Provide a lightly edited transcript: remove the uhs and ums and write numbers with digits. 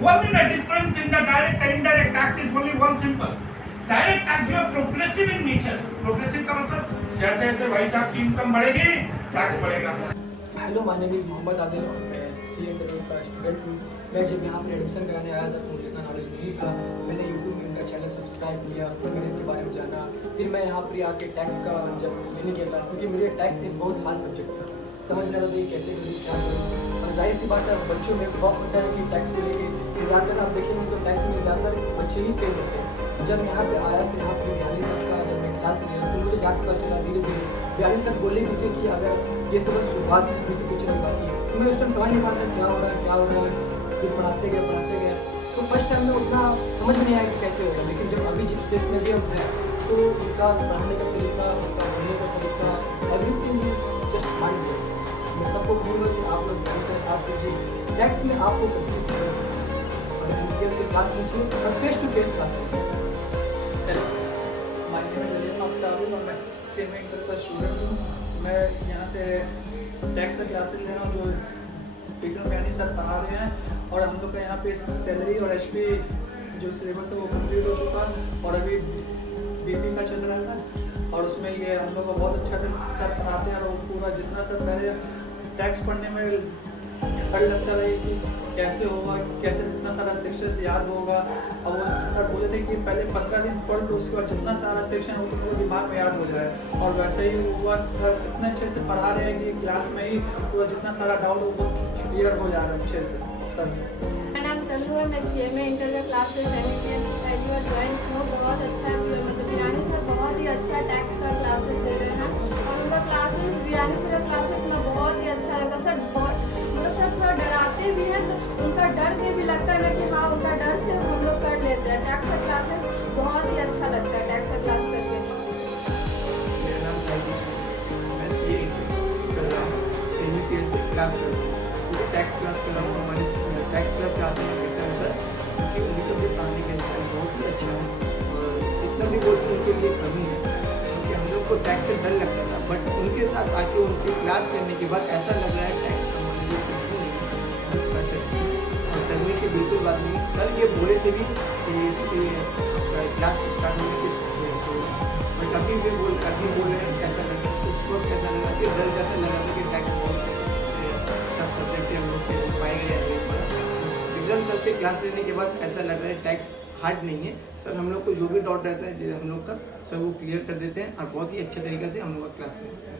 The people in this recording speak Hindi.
Only the difference in the direct and indirect tax is only one simple. Direct tax जो है progressive in nature. Progressive का मतलब जैसे जैसे भाई साहब की इनकम बढ़ेगी टैक्स बढ़ेगा. Hello, my name is Mohammad Adil और मैं CA लेवल का स्टूडेंट हूँ। मैं जब यहाँ पर एडमिशन कराने आया था तो मुझे इतना नॉलेज नहीं था। मैंने यूट्यूब में इनका चैनल सब्सक्राइब किया, फिर मैंने इनके बारे में जाना। फिर मैं यहाँ पर आके टैक्स का जब लेने गया क्लास, क्योंकि मुझे टैक्स एक बहुत हार्ड सब्जेक्ट था, समझ में आता था कैसे करूँ क्या करूँ। और जाहिर सी बात है बच्चों में बहुत होता है कि टैक्स को लेके ज़्यादातर आप देखेंगे तो टैक्स में ज़्यादातर बच्चे ही फेल होते हैं। जब यहाँ पे आया तो यहाँ पर बिहारी सर का जब मैं क्लास लिया तो मुझे जाकर पता चला धीरे धीरे बिहारी सर बोले मुझे कि अगर ये तो बस शुरुआत है, तो कुछ नहीं बाकी है। तो मैं उस टाइम समझ नहीं पाता क्या हो रहा है क्या हो रहा है। फिर पढ़ाते गए तो फर्स्ट टाइम में उतना समझ में नहीं आया कि कैसे होगा। लेकिन जब अभी जिस प्लेस में भी हम हैं तो उनका पढ़ाने का तरीका, उनका बोलने का तरीका, everything is just mind blowing. मैं सबको बोलूँगा कि आप लोग ढंग से क्लास लीजिए। टैक्स में आपको से क्लास लीजिए और फेस टू फेस क्लास लीजिए। Hello, my name is Aleem Afsari और मैं CMA इंटर का स्टूडेंट हूँ। मैं यहाँ से टैक्स का क्लासेस ले रहा हूँ जो विक्रम बिहारी सर पढ़ा रहे हैं। और हम लोग का यहाँ पे सैलरी और HP जो सिलेबस है वो कंप्लीट हो चुका और अभी BP का चल रहा है। और उसमें ये हम लोग को बहुत अच्छा से सर पढ़ाते हैं और पूरा जितना सर पहले टैक्स पढ़ने में डर लगता रहे कि कैसे होगा, कैसे जितना सारा सेक्शन याद होगा। और वो सर बोले थे कि पहले 15 दिन पढ़ लो, उसके बाद जितना सारा सेक्शन हो तो पूरा दिमाग में याद हो जाए। और वैसे ही हुआ, सर इतने अच्छे से पढ़ा रहे हैं कि क्लास में ही पूरा जितना सारा डाउट हो वो क्लियर हो जा रहा है अच्छे से सर। मेरा नाम तनु है, मैं CMA इंटर का क्लास ज्वाइन हूँ। बहुत अच्छा है, मतलब बिरानी सर बहुत ही अच्छा टैक्स का क्लासेस दे रहे हैं और उनका क्लासेस बिरानी सर का क्लासेस में बहुत ही अच्छा लगा। सर बहुत मतलब सर थोड़ा डराते भी हैं तो उनका डर में भी लगता है ना कि हाँ उनका डर से हम लोग कर लेते हैं। टैक्स का क्लासेस बहुत ही अच्छा लगता है टैक्स का क्लास करके। मेरा नाम ताइकुश है, मैं CA कर रहा हूँ, NUPL से क्लास कर रहा हूँ। मुझे टैक्स क्लास कर रहा हूँ। हमारे टैक्स क्लास कराते हैं विक्रम सर, क्योंकि उनका भी पढ़ाने का स्टाइल बहुत ही अच्छा है और जितना भी बोलते उनके लिए कमी है, क्योंकि हम लोग को टैक्स से डर लगता था। बट उनके साथ आके उनकी क्लास करने के बाद ऐसा लग रहा है टैक्स हमारे लिए कुछ भी नहीं है, वैसे और डरने की बिल्कुल बात नहीं। सर ये बोले थे भी कि इसके क्लास स्टार्ट होने के बट अभी बोल रहे हैं ऐसा लगा, उस वक्त ऐसा लगा कि डर जैसा लगा था कि टैक्स बहुत टफ सब्जेक्ट है हम लोग से पाए गए। विक्रम सर से क्लास लेने के बाद ऐसा लग रहा है टैक्स हार्ड नहीं है। सर हम लोग को जो भी डाउट रहता है हम लोग का सर वो क्लियर कर देते हैं और बहुत ही अच्छे तरीके से हम लोग का क्लास लेते हैं।